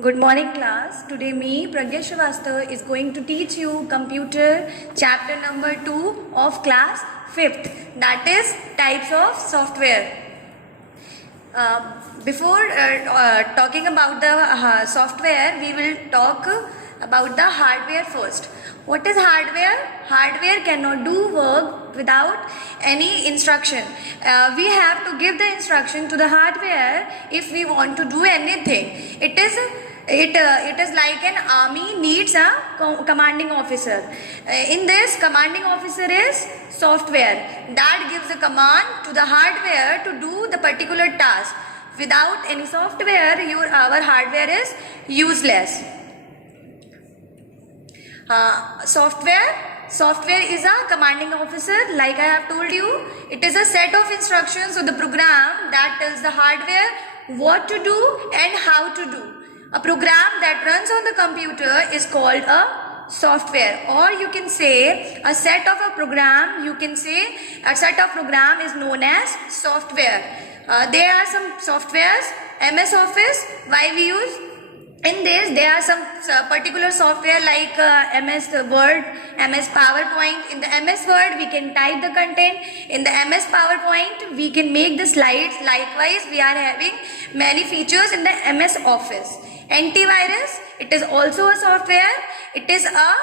Good morning class. Today me, Pragya Srivastava, is going to teach you computer chapter number 2 of class 5th, that is types of software. Before talking about the software, we will talk about the hardware first. What is hardware? Hardware cannot do work without any instruction. We have to give the instruction to the hardware if we want to do anything. It is like an army needs a commanding officer. In this, commanding officer is software that gives the command to the hardware to do the particular task. Without any software, our hardware is useless. Software is a commanding officer. Like I have told you, it is a set of instructions of the program that tells the hardware what to do and how to do. A program that runs on the computer is called a software, or you can say a set of a program. You can say a set of program is known as software. There are some softwares. MS Office, why we use? In this, there are some particular software like MS Word, MS PowerPoint. In the MS Word, we can type the content. In the MS PowerPoint, we can make the slides. Likewise, we are having many features in the MS Office. Antivirus, it is also a software. It is a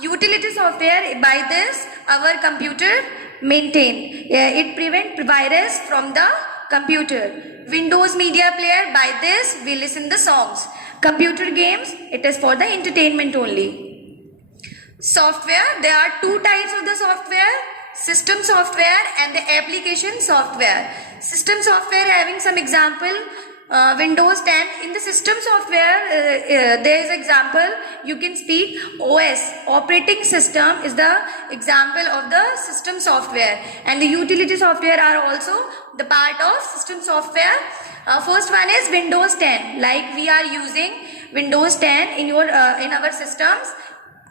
utility software. By this, our computer maintain. It prevents virus from the computer. Windows Media Player, by this, we listen the songs. Computer games, it is for the entertainment only. Software, there are two types of the software: system software and the application software. System software, having some example, Windows 10. In the system software, there is example, you can speak OS, operating system is the example of the system software, and the utility software are also the part of system software. First one is Windows 10. Like we are using Windows 10 in our systems,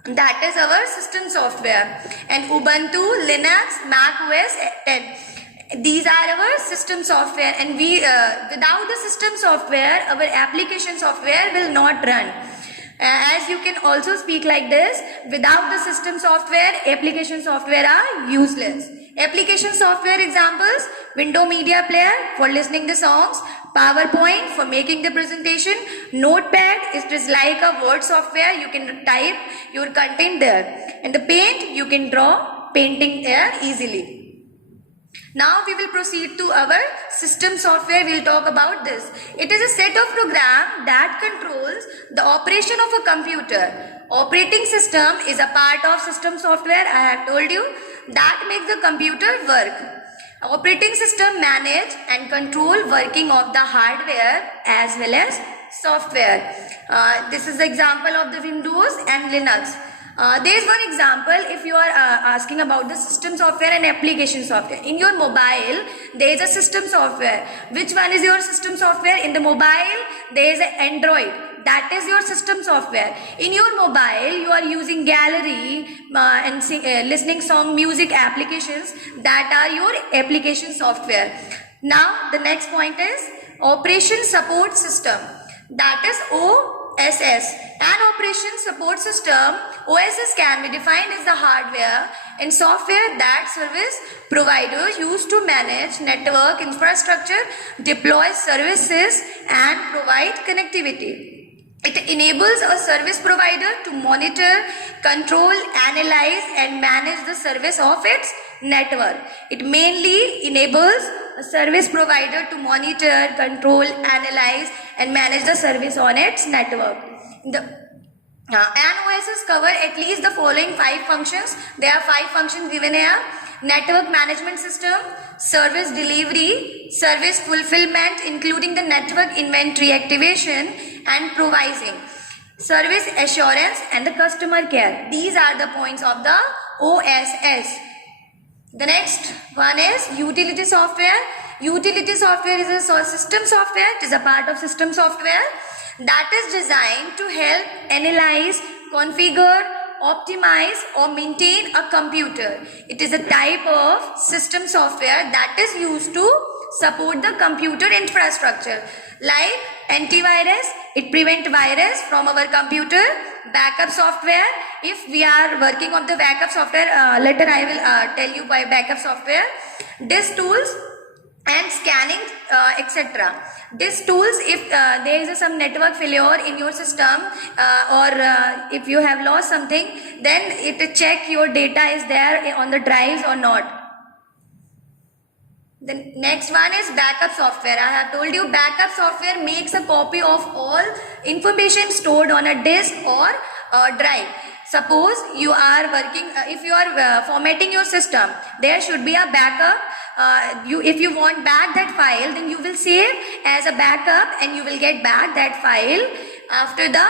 that is our system software. And Ubuntu, Linux, Mac OS 10. These are our system software, and we without the system software, our application software will not run. As you can also speak like this: without the system software, application software are useless. Application software examples: Windows Media Player for listening the songs, PowerPoint for making the presentation, Notepad, it is like a word software, you can type your content there, and the Paint, you can draw painting there easily. Now we will proceed to our system software. We will talk about this. It is a set of program that controls the operation of a computer. Operating system is a part of system software, I have told you, that makes the computer work. Operating system manage and control working of the hardware as well as software. This is the example of the Windows and Linux. There is one example. If you are asking about the system software and application software, in your mobile there is a system software. Which one is your system software? In the mobile there is an Android, that is your system software. In your mobile you are using gallery and listening song, music applications, that are your application software. Now the next point is operation support system, that is OSS. An operation support system, OSS, can be defined as the hardware and software that service providers use to manage network infrastructure, deploy services, and provide connectivity. It enables a service provider to monitor, control, analyze, and manage the service of its network. It mainly enables a service provider to monitor, control, analyze, and manage the service on its network. An OSS cover at least the following 5 functions. There are 5 functions given here: network management system, service delivery, service fulfillment including the network inventory activation and provising, service assurance, and the customer care. These are the points of the OSS. The next one is utility software. Utility software is a system software. It is a part of system software that is designed to help analyze, configure, optimize, or maintain a computer. It is a type of system software that is used to support the computer infrastructure. Like Antivirus, it prevents virus from our computer. Backup software, if we are working on the backup software, later I will tell you by backup software. Disk tools and scanning, etc. Disk tools, if there is some network failure in your system, or if you have lost something, then it check your data is there on the drives or not. The next one is backup software. I have told you backup software makes a copy of all information stored on a disk or drive. Suppose you are working, if you are formatting your system, there should be a backup. If you want back that file, then you will save as a backup and you will get back that file after the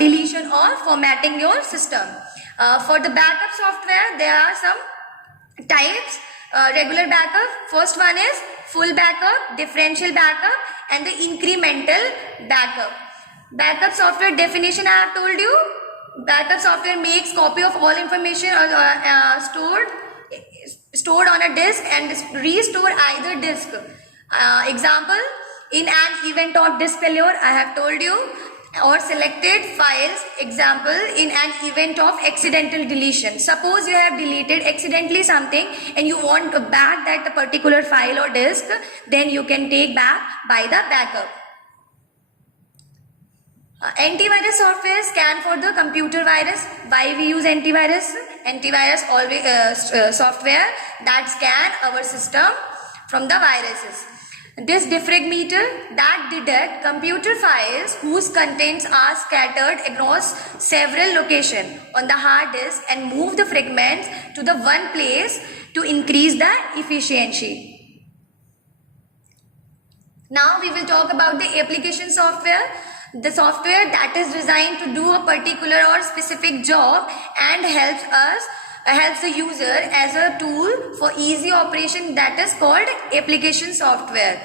deletion or formatting your system. For the backup software, there are some types. Regular backup, first one is full backup, differential backup, and the incremental backup. Backup software definition I have told you. Backup software makes copy of all information stored on a disk and restore either disk. Example, in an event of disk failure, I have told you, or selected files. Example, in an event of accidental deletion. Suppose you have deleted accidentally something and you want to back that particular file or disk, then you can take back by the backup. Antivirus software scan for the computer virus. Why we use antivirus? Antivirus always software that scan our system from the viruses. This defragmenter that detect computer files whose contents are scattered across several locations on the hard disk and move the fragments to the one place to increase the efficiency. Now we will talk about the application software. The software that is designed to do a particular or specific job and helps the user as a tool for easy operation, that is called application software.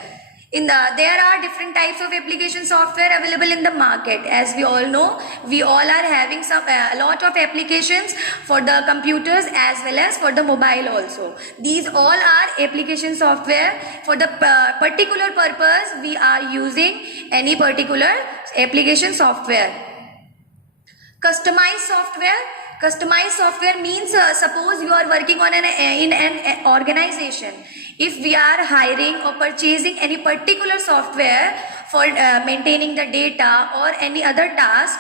There are different types of application software available in the market. As we all know, we all are having a lot of applications for the computers as well as for the mobile also. These all are application software. For the particular purpose, we are using any particular application software. Customized software. Customized software means suppose you are working on in an organization. If we are hiring or purchasing any particular software for maintaining the data or any other task,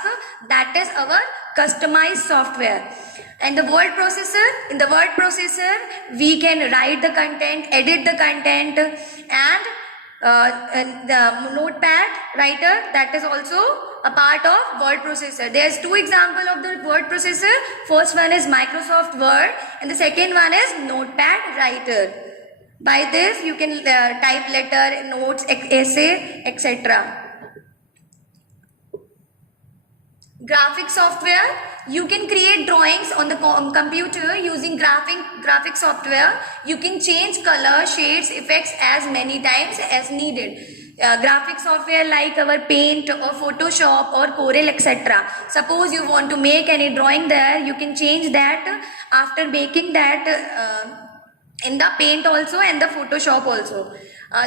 that is our customized software. And the word processor, in the word processor, we can write the content, edit the content, and the notepad writer, that is also a part of word processor. There's two examples of the word processor. First one is Microsoft Word and the second one is Notepad writer. By this you can type letter, notes, essay, etc. Graphic software. You can create drawings on the computer using graphic software. You can change color, shades, effects as many times as needed. Graphic software like our Paint or Photoshop or Corel, etc. Suppose you want to make any drawing there, you can change that after making that in the Paint also and the Photoshop also.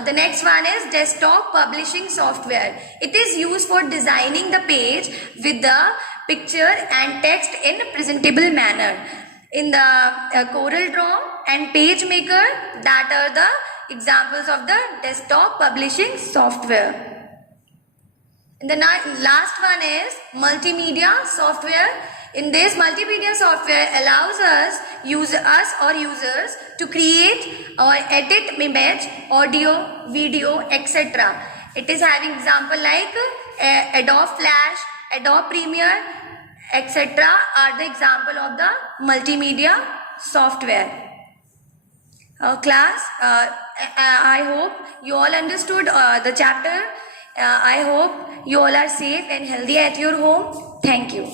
The next one is desktop publishing software. It is used for designing the page with the picture and text in a presentable manner. In the Corel Draw and PageMaker, that are the examples of the desktop publishing software. And the last one is multimedia software. In this, multimedia software allows users to create or edit image, audio, video, etc. It is having example like Adobe Flash, Adobe Premiere, etc. are the example of the multimedia software. Class, I hope you all understood the chapter. I hope you all are safe and healthy at your home. Thank you.